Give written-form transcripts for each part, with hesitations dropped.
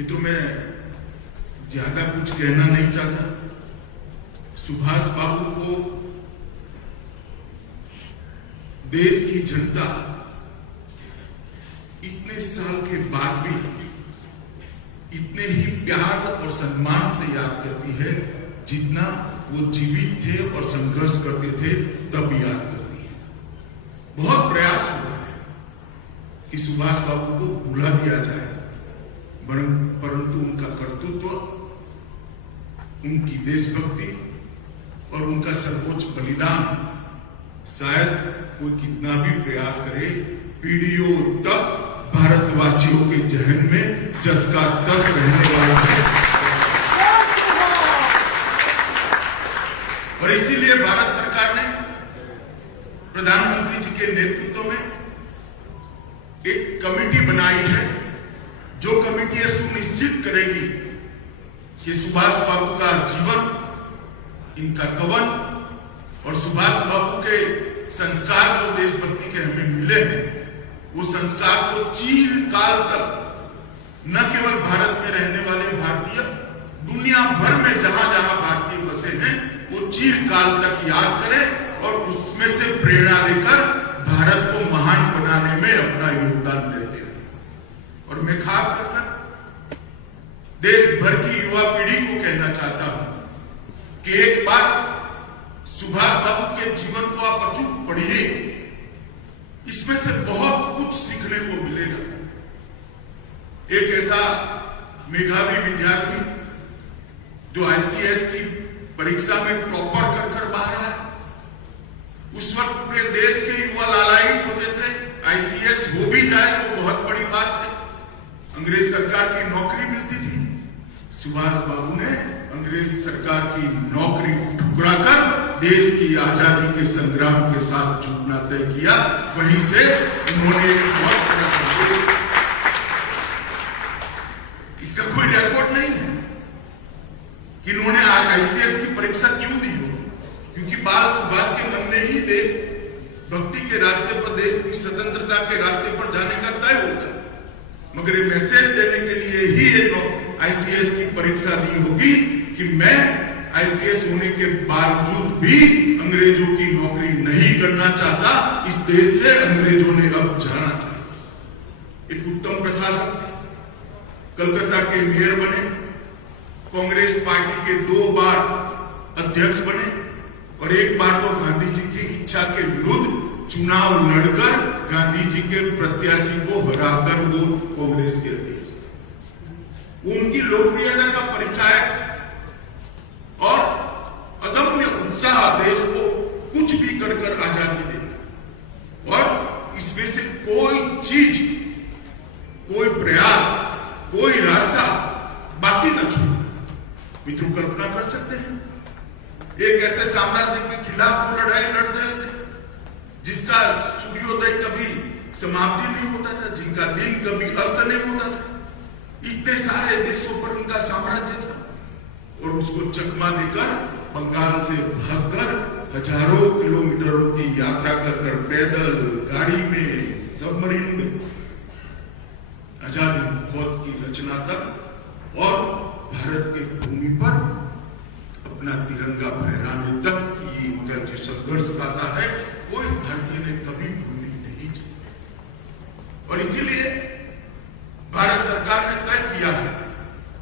मित्रों, मैं ज्यादा कुछ कहना नहीं चाहता। सुभाष बाबू को देश की जनता इतने साल के बाद भी इतने ही प्यार और सम्मान से याद करती है जितना वो जीवित थे और संघर्ष करते थे तब याद करती है। बहुत प्रयास हुआ है कि सुभाष बाबू को भुला दिया जाए, परंतु उनका कर्तृत्व, उनकी देशभक्ति और उनका सर्वोच्च बलिदान, शायद कोई कितना भी प्रयास करे, पीढ़ियों तक भारतवासियों के जहन में जस का तस रहने वाला है। और इसीलिए भारत सरकार ने प्रधानमंत्री जी के नेतृत्व में एक कमेटी बनाई है, जो कमेटी यह सुनिश्चित करेगी कि सुभाष बाबू का जीवन, इनका कवन और सुभाष बाबू के संस्कार जो देशभक्ति के हमें मिले हैं, वो संस्कार को चिरकाल तक न केवल भारत में रहने वाले भारतीय, दुनिया भर में जहां जहां भारतीय बसे हैं, वो चिरकाल तक याद करें और उसमें से प्रेरणा लेकर भारत को महान बनाने में अपना योगदान देते रहे। और मैं खास कर देश भर की युवा पीढ़ी को कहना चाहता हूं कि एक बार सुभाष बाबू के जीवन को आप अचूक पढ़िए, इसमें से बहुत कुछ सीखने को मिलेगा। एक ऐसा मेधावी विद्यार्थी जो आईसीएस की परीक्षा में टॉपर कर बाहर आया, उस वक्त पूरे देश के युवा लालायित होते थे, आईसीएस हो भी जाए तो बहुत बड़ी बात है, अंग्रेज सरकार की नौकरी मिलती थी। सुभाष बाबू ने अंग्रेज सरकार की नौकरी ठुकरा कर देश की आजादी के संग्राम के साथ जुटना तय किया। वहीं से उन्होंने एक बहुत बड़ा संदेश, इसका कोई रिकॉर्ड नहीं है कि इन्होंने आज आईसीएस की परीक्षा क्यों दी होगी, क्योंकि बाल सुभाष के मन में ही देश भक्ति के रास्ते पर, देश की स्वतंत्रता के रास्ते पर जाने का तय होता है। मगर ये मैसेज देने के लिए ही ये आईसीएस की परीक्षा दी होगी कि मैं आईसीएस होने के बावजूद भी अंग्रेजों की नौकरी नहीं करना चाहता, इस देश से अंग्रेजों ने अब जाना चाहिए। एक उत्तम प्रशासक थे, कलकत्ता के मेयर बने, कांग्रेस पार्टी के 2 बार अध्यक्ष बने और एक बार तो गांधी जी की इच्छा के विरुद्ध चुनाव लड़कर गांधी जी के प्रत्याशी को हराकर वो कांग्रेस के अध्यक्ष। उनकी लोकप्रियता का परिचायक और अदम्य उत्साह देश को कुछ भी कर आजादी देना, और इसमें से कोई चीज, कोई प्रयास, कोई रास्ता बाकी न छोड़। मित्रों, कल्पना कर सकते हैं एक ऐसे साम्राज्य के खिलाफ वो लड़ाई लड़ते रहते जिसका सूर्योदय कभी समाप्ति नहीं होता था, जिनका दिन कभी अस्त नहीं होता था। इतने सारे देशों पर उनका साम्राज्य था और उसको चकमा देकर बंगाल से भागकर हजारों किलोमीटरों की यात्रा कर पैदल, गाड़ी में, सबमरीन में आजादी फौज की रचना तक और भारत की भूमि पर अपना तिरंगा फहराने तक की इनका जो संघर्ष गाथा है, कोई भारतीय ने कभी भूलनी नहीं चाहिए। और इसीलिए भारत सरकार ने तय किया है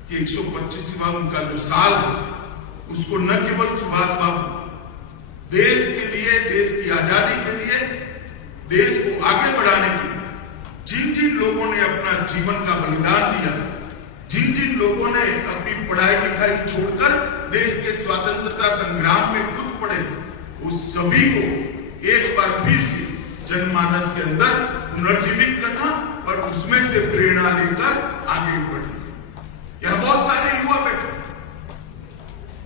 कि 125वां उनका जो साल है, उसको न केवल सुभाष बाबू देश के लिए, देश की आजादी के लिए, देश को आगे बढ़ाने के लिए जिन जिन लोगों ने अपना जीवन का बलिदान दिया, जिन जिन लोगों ने अपनी पढ़ाई लिखाई छोड़कर देश के स्वतंत्रता संग्राम में कूद पड़े, उस सभी को एक बार फिर से जनमानस के अंदर पुनर्जीवित करना और उसमें से प्रेरणा लेकर आगे बढ़ना। यहां बहुत सारे युवा बैठे।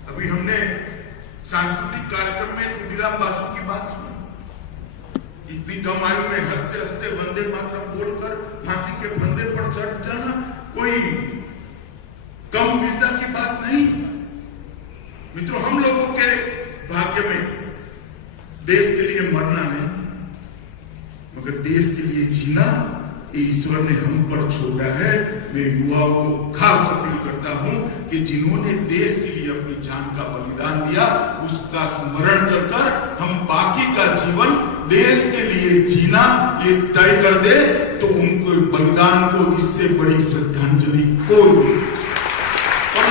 अभी हमने सांस्कृतिक कार्यक्रम में खुदीराम बासु की बात सुनी। इतनी कम आयु में हंसते हंसते वंदे मातरम बोलकर फांसी के फंदे पर चढ़ जाना कोई कम वीरता की बात नहीं। मित्रों, हम लोगों के भाग्य में देश के लिए मरना नहीं, मगर देश के लिए जीना ईश्वर ने हम पर छोड़ा है। मैं युवाओं को खास अपील करता हूं कि जिन्होंने देश के लिए अपनी जान का बलिदान दिया, उसका स्मरण कर हम बाकी का जीवन देश के लिए जीना ये तय कर दे, तो उनको बलिदान को इससे बड़ी श्रद्धांजलि कोई नहीं। और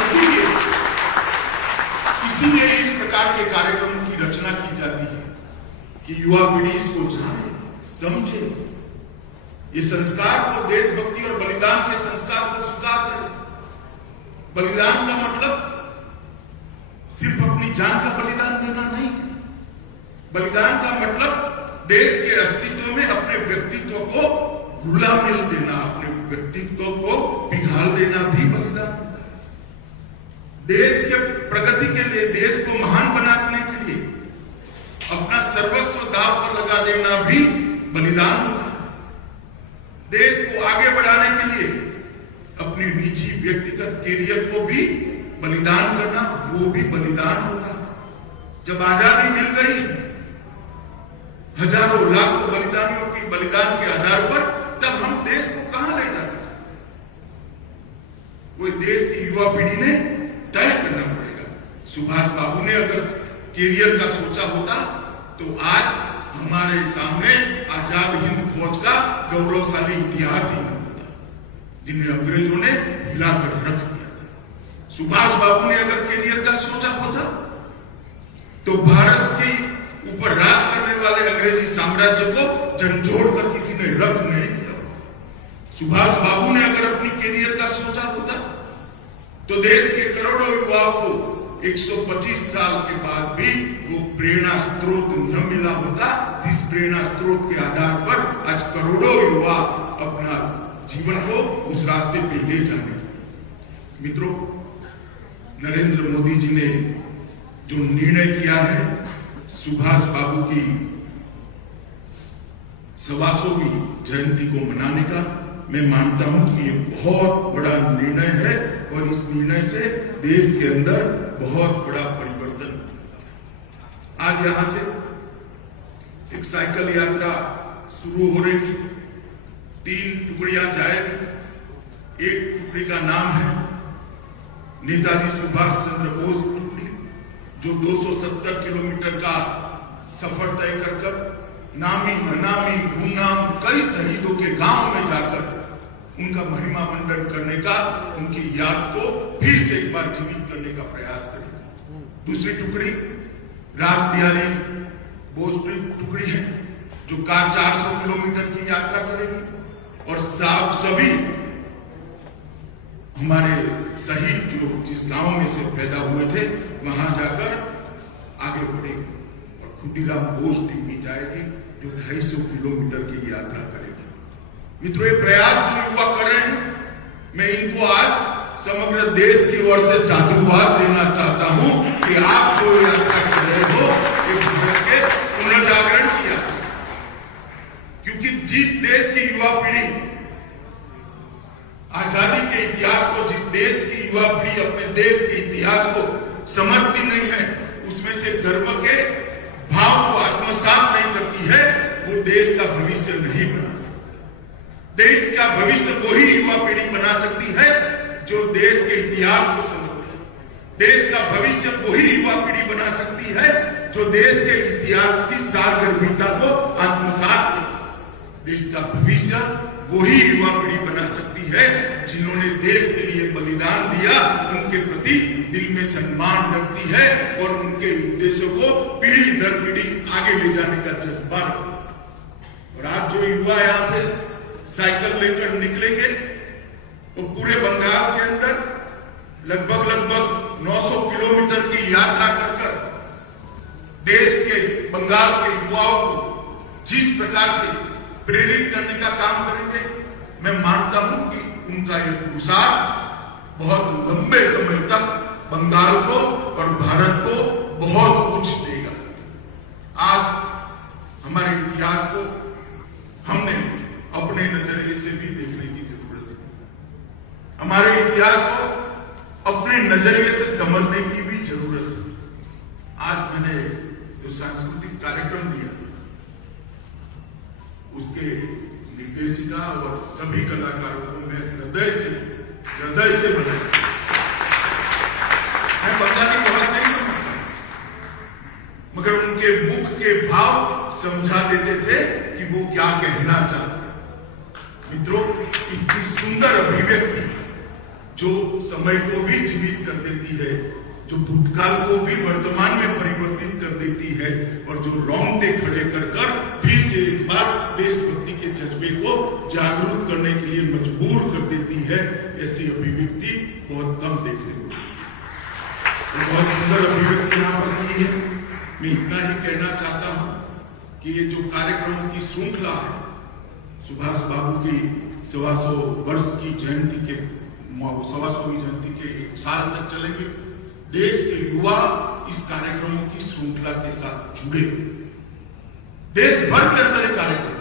इसीलिए इस प्रकार के कार्यक्रम की रचना की जाती है कि युवा पीढ़ी इसको जाने, समझे, ये संस्कार को, देशभक्ति और बलिदान के संस्कार को स्वीकार करे। बलिदान का मतलब सिर्फ अपनी जान का बलिदान देना नहीं है। बलिदान का मतलब देश के अस्तित्व में अपने व्यक्तित्व को घुला मिल देना, अपने व्यक्तित्व को पिघाल देना भी बलिदान होता है। देश के प्रगति के लिए, देश को महान बनाने के लिए अपना सर्वस्व दांव पर लगा देना भी बलिदान होता है। देश को आगे बढ़ाने के लिए अपनी निजी व्यक्तिगत कैरियर को भी बलिदान करना, वो भी बलिदान होता है। जब आजादी मिल गई, हजारों लाखों बलिदानियों की बलिदान के आधार पर, तब हम देश को कहां ले जाना चाहते, वो देश की युवा पीढ़ी ने तय करना पड़ेगा। सुभाष बाबू ने अगर कैरियर का सोचा होता तो आज हमारे सामने आजाद हिंद फौज का गौरवशाली इतिहास ही न होता, जिन्हें अंग्रेजों ने हिलाकर रख दिया था। सुभाष बाबू ने अगर कैरियर का सोचा होता तो भारत के ऊपर राज करने वाले अंग्रेजी साम्राज्य को झंझोड़ कर किसी ने रख नहीं दिया। सुभाष बाबू ने अगर अपनी कैरियर का सोचा होता तो देश के करोड़ों युवाओं को 125 साल के बाद भी वो प्रेरणा स्रोत न मिला होता, जिस प्रेरणा स्रोत के आधार पर आज करोड़ों युवा अपना जीवन को उस रास्ते पे ले जाने। मित्रों, नरेंद्र मोदी जी ने जो निर्णय किया है सुभाष बाबू की 125वीं जयंती को मनाने का, मैं मानता हूं कि ये बहुत बड़ा निर्णय है और इस निर्णय से देश के अंदर बहुत बड़ा परिवर्तन। आज यहां से एक साइकिल यात्रा शुरू हो रही है, 3 टुकड़ियां जाएगी। एक टुकड़ी का नाम है नेताजी सुभाष चंद्र बोस टुकड़ी, जो 270 किलोमीटर का सफर तय कर नामी अनामी गुमनाम कई शहीदों के गांव में जाकर उनका महिमा मंडन करने का, उनकी याद को फिर से एक बार जीवित करने का प्रयास करेगी। दूसरी टुकड़ी रास बिहारी बोस टुकड़ी है, जो 400 किलोमीटर की यात्रा करेगी और सभी हमारे शहीद जो जिस गांव में से पैदा हुए थे वहां जाकर आगे बढ़ेगी। और खुदीराम बोस टीम भी जाएगी जो 250 किलोमीटर की यात्रा करेगी। मित्रों, ये प्रयास जो युवा कर रहे हैं, मैं इनको आज समग्र देश की ओर से साधुवाद देना चाहता हूं कि आप जो यात्रा कर रहे हो ये भारत के पुनर्जागरण की यात्रा, क्योंकि जिस देश की युवा पीढ़ी आजादी के इतिहास को, जिस देश की युवा पीढ़ी अपने देश के इतिहास को समझती नहीं है, उसमें से गर्व के भाव को आत्मसात नहीं करती है, वो देश का भविष्य नहीं बना सकती। देश का भविष्य वही युवा पीढ़ी बना सकती है जो देश के इतिहास को समझती है। देश का भविष्य वही युवा पीढ़ी बना सकती है जो देश के इतिहास की सारगर्भिता को आत्मसात करती है। देश का भविष्य वही युवा पीढ़ी बना सकती है जिन्होंने देश के लिए बलिदान दिया, उनके प्रति दिल में सम्मान रखती है और उनके उद्देश्यों को पीढ़ी दर पीढ़ी आगे ले जाने का जज्बा रखती। और आज जो युवा यहां से साइकिल लेकर निकलेंगे तो पूरे बंगाल के अंदर लगभग 900 किलोमीटर की यात्रा कर देश के बंगाल के युवाओं को जिस प्रकार से प्रेरित करने का काम करेंगे, मैं मानता हूं कि उनका यह पुरुषार्थ बहुत लंबे समय तक बंगाल को और भारत को बहुत कुछ देगा। आज हमारे इतिहास को हमने अपने नजरिए से भी देखने की जरूरत है। हमारे इतिहास को अपने नजरिए से समझने की भी जरूरत है। आज मैंने जो सांस्कृतिक कार्यक्रम दिया, उसके निर्देशिका और सभी कलाकारों को मैं हृदय से हृदय से बधाई। मैं बंगाली बहुत नहीं समझता, मगर उनके मुख के भाव समझा देते थे कि वो क्या कहना चाहते। मित्रों, इतनी सुंदर अभिव्यक्ति जो समय को भी जीवित कर देती है, जो भूतकाल को भी वर्तमान में परिवर्तित कर देती है और जो रोंगटे खड़े कर फिर से एक बार देशभक्ति के जज्बे को जागरूक करने के लिए मजबूर कर देती है, ऐसी अभिव्यक्ति बहुत कम देखने को मिलती है। बहुत सुंदर अभिव्यक्ति यहाँ पर हुई है। मैं इतना ही कहना चाहता हूं कि ये जो कार्यक्रमों की श्रृंखला है, सुभाष बाबू की 125 वर्ष की जयंती के 125वीं जयंती के 1 साल तक चलेंगे। देश के युवा इस कार्यक्रमों की श्रृंखला के साथ जुड़े, देश भर के अंदर कार्यक्रम।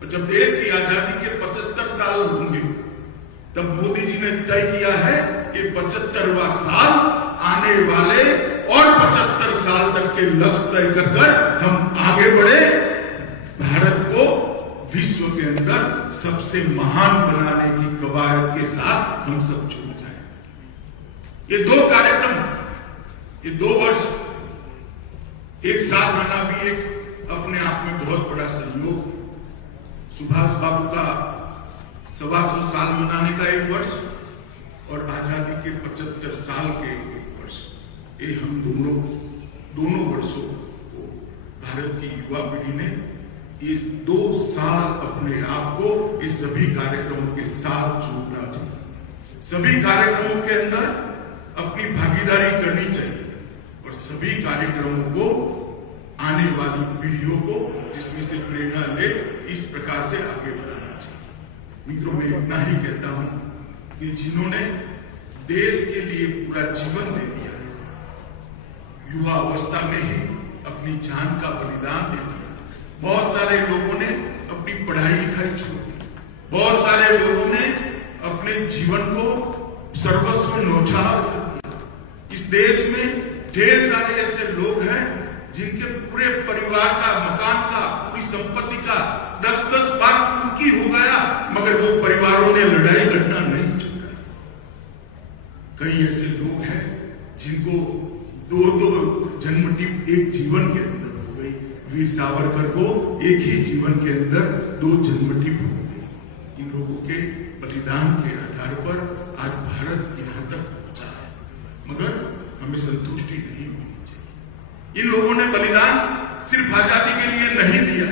और जब देश की आजादी के 75 साल होंगे, तब मोदी जी ने तय किया है कि 75वां साल आने वाले और 75 साल तक के लक्ष्य तय कर हम आगे बढ़े, भारत को विश्व के अंदर सबसे महान बनाने की कवायद के साथ हम सब जुड़ जाए। ये 2 कार्यक्रम, ये 2 वर्ष एक साथ आना भी एक अपने आप में बहुत बड़ा सहयोग। सुभाष बाबू का 125 साल मनाने का 1 वर्ष और आजादी के 75 साल के 1 वर्ष, ये हम दोनों वर्षों को भारत की युवा पीढ़ी ने ये 2 साल अपने आप को इस सभी कार्यक्रमों के साथ जोड़ना चाहिए। सभी कार्यक्रमों के अंदर अपनी भागीदारी करनी चाहिए और सभी कार्यक्रमों को आने वाली पीढ़ियों को जिसमें से प्रेरणा ले, इस प्रकार से आगे बढ़ाना चाहिए। मित्रों, मैं इतना ही कहता हूं कि जिन्होंने देश के लिए पूरा जीवन दे दिया, युवा अवस्था में ही अपनी जान का बलिदान दे दिया, बहुत सारे लोगों ने अपनी पढ़ाई लिखाई छोड़ दी, बहुत सारे लोगों ने अपने जीवन को सर्वस्व न्यौछावर कर दिया। इस देश में ढेर सारे ऐसे लोग हैं जिनके पूरे परिवार का, मकान का, पूरी संपत्ति का 10-10 बार कुर्की हो गया, मगर वो परिवारों ने लड़ाई लड़ना नहीं छोड़ा। कई ऐसे लोग हैं जिनको 2 जन्मटिप एक जीवन के अंदर हो गई। वीर सावरकर को एक ही जीवन के अंदर 2 जन्मटिप हो गई। इन लोगों के बलिदान के आधार पर आज भारत यहां तक पहुंचा है, मगर हमें संतुष्टि नहीं होनी चाहिए। इन लोगों ने बलिदान सिर्फ आजादी के लिए नहीं दिया,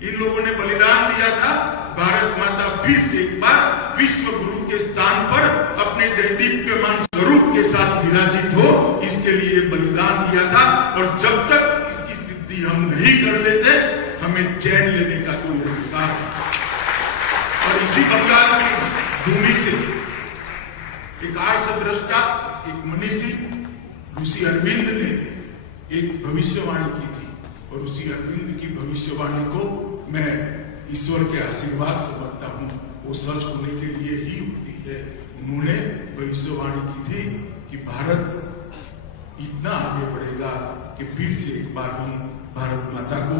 इन लोगों ने बलिदान दिया था भारत माता फिर से एक बार विश्व गुरु के स्थान पर अपने दैदीप्यमान स्वरूप के साथ विराजित हो, इसके लिए बलिदान दिया था। और जब तक इसकी सिद्धि हम नहीं कर लेते, हमें चैन लेने का कोई अधिकार नहीं। और इसी बंगाल की भूमि से एक आर्षद्रष्टा, एक मनीषी ऋषि अरविंद ने एक भविष्यवाणी की थी, और उसी अरविंद की भविष्यवाणी को मैं ईश्वर के आशीर्वाद समझता हूं, वो सच होने के लिए ही होती है। उन्होंने भविष्यवाणी की थी कि भारत इतना आगे बढ़ेगा कि फिर से एक बार हम भारत माता को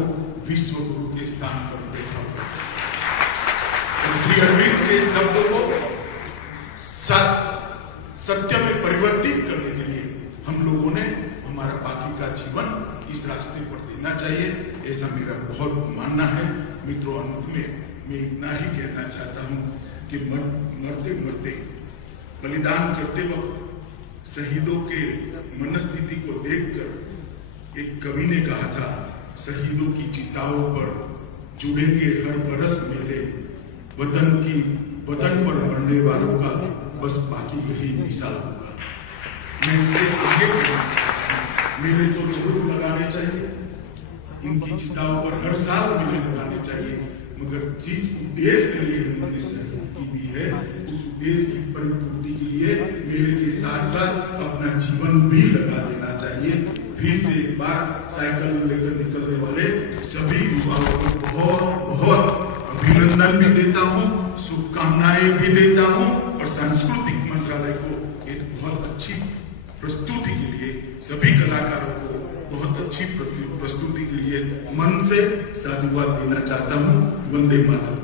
विश्व गुरु के स्थान पर देखा। श्री अरविंद के शब्दों को सत्य में परिवर्तित करने के लिए हम लोगों ने हमारा बाकी का जीवन इस रास्ते पर देना चाहिए, ऐसा मेरा बहुत मानना है। मित्रों, अंत में मैं इतना ही कहना चाहता हूं कि मरते मरते, बलिदान करते वक्त शहीदों के मनस्थिति को देखकर एक कवि ने कहा था, शहीदों की चिताओं पर जुड़ेंगे हर बरस मेले, वतन पर मरने वालों का बस बाकी यही मिसाल होगा। मैं इससे आगे मेले तो जरूर लगाने चाहिए, इनकी चिताओं पर हर साल मेले लगाने चाहिए, मगर जिस उद्देश्य के लिए उन्होंने शहीदी दी है, उस उद्देश्य की परिपूर्ति के लिए मेले के साथ साथ अपना जीवन भी लगा देना चाहिए। फिर से एक बार साइकिल लेकर निकलने वाले सभी युवाओं को बहुत बहुत अभिनंदन भी देता हूँ, शुभकामनाएं भी देता हूँ, और सांस्कृतिक मंत्रालय को एक बहुत अच्छी प्रस्तुति के लिए, सभी कलाकारों को बहुत अच्छी प्रस्तुति के लिए मन से साधुवाद देना चाहता हूँ। वंदे मातरम।